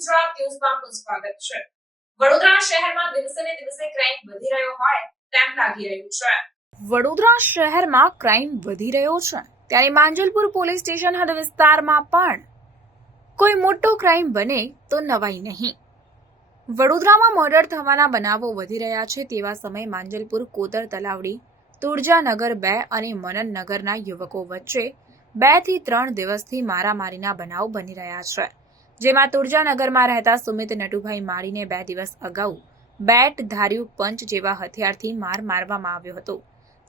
ગુજરાત ન્યૂઝમાં આપનું સ્વાગત છે. વડોદરા શહેરમાં દિવસે દિવસે ક્રાઇમ વધી રહ્યો હોય તેમ લાગી રહ્યું છે. વડોદરા શહેરમાં ક્રાઇમ વધી રહ્યો છે. ત્યારે માંજલપુર પોલીસ સ્ટેશન હદ વિસ્તારમાં પણ કોઈ મોટો ક્રાઇમ બને તો નવાઈ નહીં. વડોદરામાં મર્ડર થવાના બનાવો વધી રહ્યા છે તેવા સમયે માંજલપુર કોતર તલાવડી, તુળજાનગર બે અને મનનનગરના યુવકો વચ્ચે બેથી ત્રણ દિવસથી મારામારીના બનાવ બની રહ્યા છે. જેમાં તુળજાનગરમાં રહેતા સુમિત નટુભાઈ માળીને બે દિવસ અગાઉ બેટ ધાર્યું પંચ જેવા હથિયારથી માર મારવામાં આવ્યો હતો.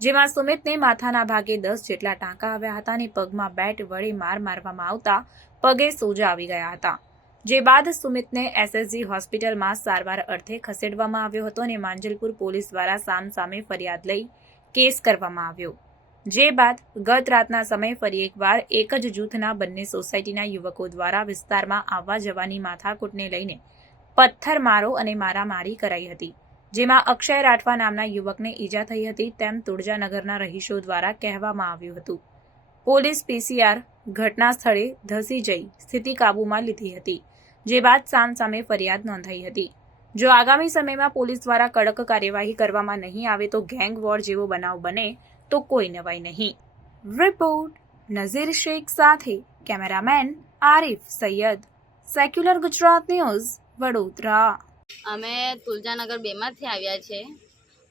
જેમાં સુમિતને માથાના ભાગે દસ જેટલા ટાંકા આવ્યા હતા અને પગમાં બેટ વડે માર મારવામાં આવતા પગે સોજા આવી ગયા હતા. જે બાદ સુમિતને એસએસજી હોસ્પિટલમાં સારવાર અર્થે ખસેડવામાં આવ્યો હતો અને માંજલપુર પોલીસ દ્વારા સામસામે ફરિયાદ લઈ કેસ કરવામાં આવ્યો. જે બાદ ગત રાતના સમયે ફરી એકવાર એક જ જૂથના બંને સોસાયટીના યુવકો દ્વારા વિસ્તારમાં આવવા જવાની માથાકૂટને લઈને પથ્થરમારો અને મારામારી કરાઈ હતી, જેમાં અક્ષય રાઠવા નામના યુવકને ઈજા થઈ હતી તેમ તુળજાનગરના રહીશો દ્વારા કહેવામાં આવ્યું હતું. પોલીસ પીસીઆર ઘટના સ્થળે ધસી જઈ સ્થિતિ કાબૂમાં લીધી હતી, જે બાદ સામસામે ફરિયાદ નોંધાઈ હતી. જો આગામી સમયમાં પોલીસ દ્વારા કડક કાર્યવાહી કરવામાં નહીં આવે તો ગેંગ વોર જેવો બનાવ બને તો કોઈ નવાઈ નહીં. રિપોર્ટ નઝીર શેખ સાથે cameraman Arif Sayyed secular Gujarat news Vadodara અમે તુલજાનગર બેમાંથી આવ્યા છે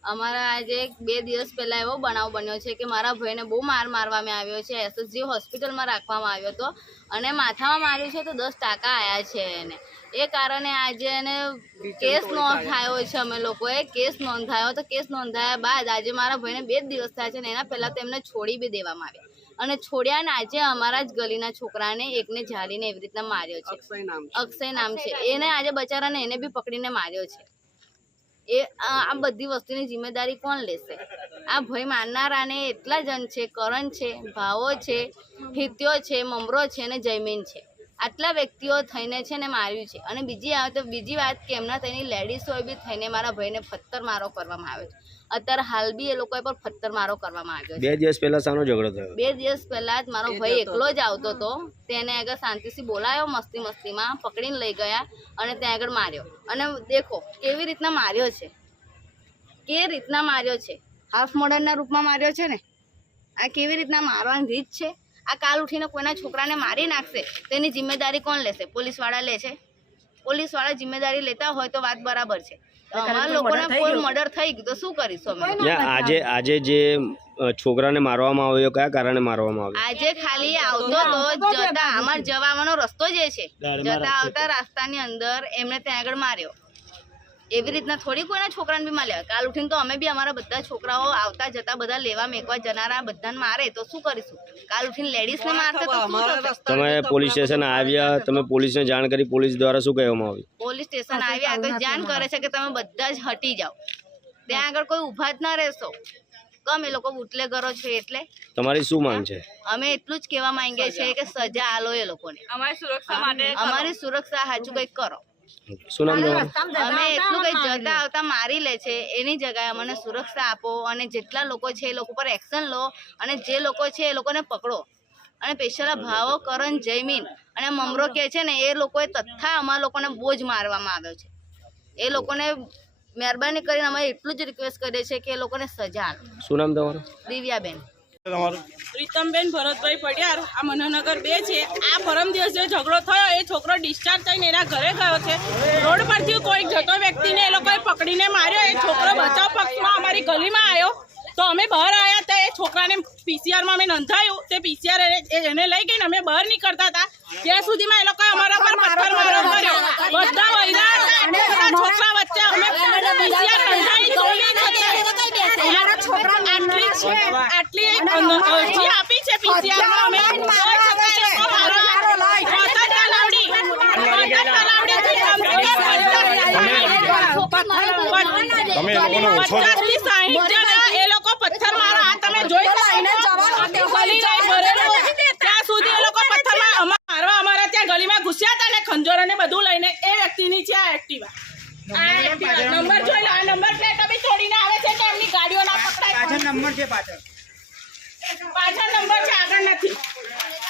અમારા આજે બે દિવસ પહેલાં એવો બનાવ બન્યો છે કે મારા ભાઈને બહુ માર મારવામાં આવ્યો છે એસએસજી હોસ્પિટલમાં રાખવામાં આવ્યો હતો અને માથામાં માર્યું છે તો દસ ટાંકા આવ્યા છે એને. એ કારણે આજે એને કેસ નોંધાયો છે અમે લોકોએ કેસ નોંધાયો તો કેસ નોંધાયા બાદ આજે મારા ભાઈને બે જ દિવસ થયા છે ને એના પહેલાં તો એમને છોડી બી દેવામાં આવ્યા અને છોડ્યા ને આજે અમારા જ ગલીના છોકરાને એકને ઝાલીને એવી રીતના માર્યો છે. અક્ષય નામ છે. અક્ષય નામ છે. એને આજે બચારાને એને બી પકડીને માર્યો છે. એ આ બધી વસ્તુની જિમ્મેદારી કોણ લેશે? આ ભય મારનારાને એટલા જણ છે, કરણ છે, ભાવો છે હિત્યો છે, મમરો છે અને જયમીન છે. આટલા વ્યક્તિઓ થઈને છે ને માર્યું છે. અને બીજી આવે તો બીજી વાત કે એમના તેની લેડીઝોએ બી થઈને મારા ભાઈને પથ્થર મારો કરવામાં આવે છે. અત્યારે હાલ બી એ લોકોએ પર પથ્થર મારો કરવામાં આવ્યો બે દિવસ પહેલા શાનો ઝઘડો થયો. બે દિવસ પહેલા જ મારો ભાઈ એકલો જ આવતો હતો. તેને આગળ શાંતિથી બોલાયો મસ્તી મસ્તીમાં પકડીને લઈ ગયા અને ત્યાં આગળ માર્યો. અને દેખો કેવી રીતના માર્યો છે? કે રીતના માર્યો છે? હાફ મોડર્નના રૂપમાં માર્યો છે ને? આ કેવી રીતના મારવાની રીત છે? આ કાલ ઉઠીને કોઈના છોકરાને મારી નાખશે? તેની જિમ્મેદારી કોણ લેશે? પોલીસવાળા લે છે? પોલીસવાળા જિમ્મેદારી લેતા હોય તો વાત બરાબર છે. તો અમારા લોકોના કોઈ મર્ડર થઈ ગયું. તો શું કરીશું આજે આજે જે છોકરાને મારવામાં આવ્યો કયા કારણે મારવામાં આવ્યો? આજે ખાલી આવતો તો જતા. અમાર જવાનો રસ્તો જે છે. જતા આવતા રસ્તાની અંદર એમને ત્યાં આગળ માર્યો. એવી રીતના થોડી કોઈના છોકરાને બી માર્યા કાલ ઉઠીને તો અમે બી અમારા બધા છોકરાઓ આવતા જતા બધા લેવા મેકવા જનારા બધાને મારે તો શું કરીશું? કાલ ઉઠીને લેડીઝને મારશે તો શું થશે? તમે પોલીસ સ્ટેશન આવ્યા તમે પોલીસને જાણ કરી પોલીસ દ્વારા શું કહેવામાં આવ્યું પોલીસ સ્ટેશન આવ્યા તો જાણ કરે છે કે તમે બધા જ હટી જાઓ. ત્યાં આગળ કોઈ ઊભા જ ના રહેશો. કમ એ લોકો બુટલેગરો છે એટલે. તમારી શું માંગ છે? અમે એટલું જ કહેવા માંગીએ છીએ કે સજા આલો એ લોકોને. અમારી સુરક્ષા માટે અમારી સુરક્ષા સાચું કંઈક કરો. શું અમે એટલું કઈ જતા આવતા મારી લે છે એની જગ્યાએ અમને સુરક્ષા આપો અને જેટલા લોકો છે એ લોકો પર એક્શન લો અને જે લોકો છે એ લોકોને પકડો. અને પેશલા ભાવો કરણ જયમીન અને મમરો કે છે ને એ લોકોએ તથા અમારા લોકોને બહુ જ મારવામાં આવ્યો છે. એ લોકોને મહેરબાની કરીને અમે એટલું જ રિક્વેસ્ટ કરીએ છીએ કે એ લોકોને સજા આપો. શું નામ તમારું? દિવ્યાબેન. પ્રીતમબેન ભરતભાઈ પડિયાર, આ મનોનગર બે છે. આ પરમ દિવસ જે ઝઘડો થયો, એ છોકરો ડિસ્ચાર્જ થઈને એના ઘરે ગયો છે. રોડ પરથી કોઈ જતો વ્યક્તિને એ લોકોએ પકડીને માર્યો. એ છોકરો બચાવ પક્ષમાં અમારી ગલીમાં આવ્યો. તો અમે બહાર આવ્યા હતા. એ છોકરાને પીસીઆરમાં અમે નોંધાયું. તે પીસીઆર એને લઈ ગઈને અમે બહાર નીકળતા હતા. ત્યાં સુધીમાં એ લોકોએ અમારા પર પથ્થર મારો કર્યો. બધા વૈરા છોકરા વચ્ચે અમે પીસીઆર નોંધાવી છોકરા આટલી છે. આટલી એક અરજી આપી છે પીસીઆરમાં અમે મારા તમે એ ઓછો એ લોકો પથ્થર મારા આ તમે જોઈ શકો છો. ગલી નહીં ભરેલું. ત્યાં સુધી એ લોકો પથ્થર માર- અમા- મારવા અમારા ત્યાં ગલીમાં ઘૂસ્યા હતા ને ખંજરો ને બધું લઈને એ વ્યક્તિની છે આ એક્ટિવા આ એક્ટિવા નંબર જોઈ લો આ નંબર પ્લેટ બી તોડીને આવે છે કે એમની ગાડીઓ ના પકડાય પાછળ નંબર છે પાછળ પાછળ નંબર છે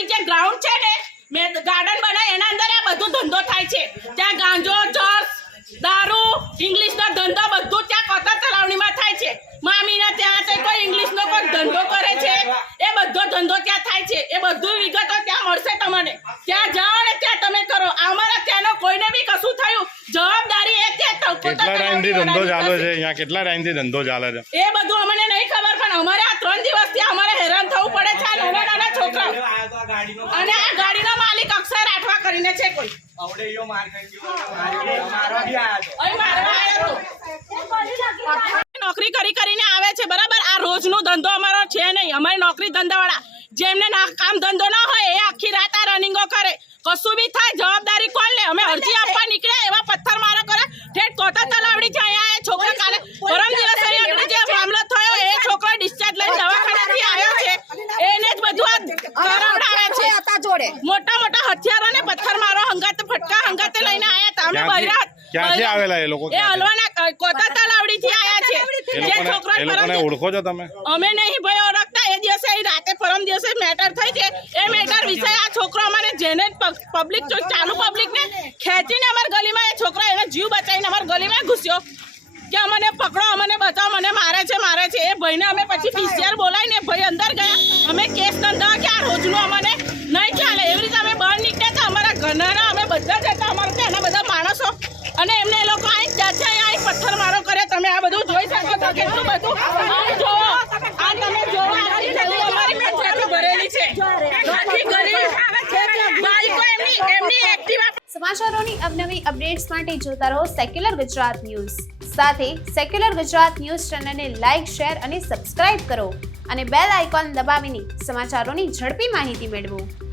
ટાઈમથી ધંધો ચાલે છે? અહીંયા કેટલા ટાઈમથી ધંધો ચાલે છે? એ બધું અમને નહીં ખબર પણ અમારે આ ત્રણ દિવસથી અમારે હેરાન થવું પડે છે નાના નાના છોકરા અને આ ગાડીનો માલિક અક્ષર આઠવા કરીને છે કોઈ. નોકરી કરી કરીને આવે છે બરાબર? આ રોજનો ધંધો અમારો છે નહીં. અમારી નોકરી ધંધાવાળા. જેમને કામ ધંધો ના હોય એ આખી રાત આ રનિંગો કરે. કશું બી થાય જવાબદારી કોણ લે? અમે અરજી આપવા નીકળ્યા એવા પથ્થર મારો કરે ઠેઠ કોટા તલાવડી છે અહીંયા એ છોકરો કાલે પરમ દિવસે અહીંયા આગળ જે મામલો થયો એ છોકરો ડિસ્ચાર્જ લઈને દવાખાનાથી આવ્યો છે એને જ બધું આ કરાવડાવે છે મોટા મોટા હથિયારો ને પથ્થર મારો હંગાત ફટકા હંગાતે લઈને આયા તા અમે ક્યાંથી- ક્યાંથી આવેલા એ લોકો એ હલવાના કોતા તલાવડી થી આયા છે. એ જે છોકરો એ લોકોને ઓળખો છો તમે? અમે નહીં ભાઈ ઓળખતા. એ દિવસે એ રાતે પરમ દિવસે મેટર થઈ છે. એ મેટર વિષય આ છોકરો અમારે જેને પબ્લિક ચાલુ પબ્લિક ને ખેંચીને અમારી ગલીમાં એ છોકરો એને જીવ બચાવીને અમાર ગલીમાં ઘૂસ્યો. કે અમને પકડો અમને બતાવો મને મારે છે મારે છે. એ ભાઈને અમે પછી પીસીઆર બોલાવીને ભાઈ અંદર ગયા. અમે કેસ નોંધાવ્યા કે આ રોજનું અમને નહીં ચાલે એવી રીતે અમે બહાર નીકળ્યા હતા અમારા ઘરના અમે બધા જ હતા અમારા ત્યાંના બધા માણસો અને એમને એ લોકો અહીં જાતે અહીં પથ્થર મારો કરે. તમે આ બધું જોઈ શકો છો, કેટલું બધું. જોવો આ તમે જોવો અમારી કચરાથી ભરેલી છે. સમાચારોની અવનવી અપડેટ્સ માટે જોતા રહો સેક્યુલર ગુજરાત ન્યૂઝ સાથે સેક્યુલર ગુજરાત ન્યૂઝ ચેનલને લાઇક શેર અને સબસ્ક્રાઇબ કરો અને બેલ આઇકોન દબાવીને સમાચારોની ઝડપી માહિતી મેળવો.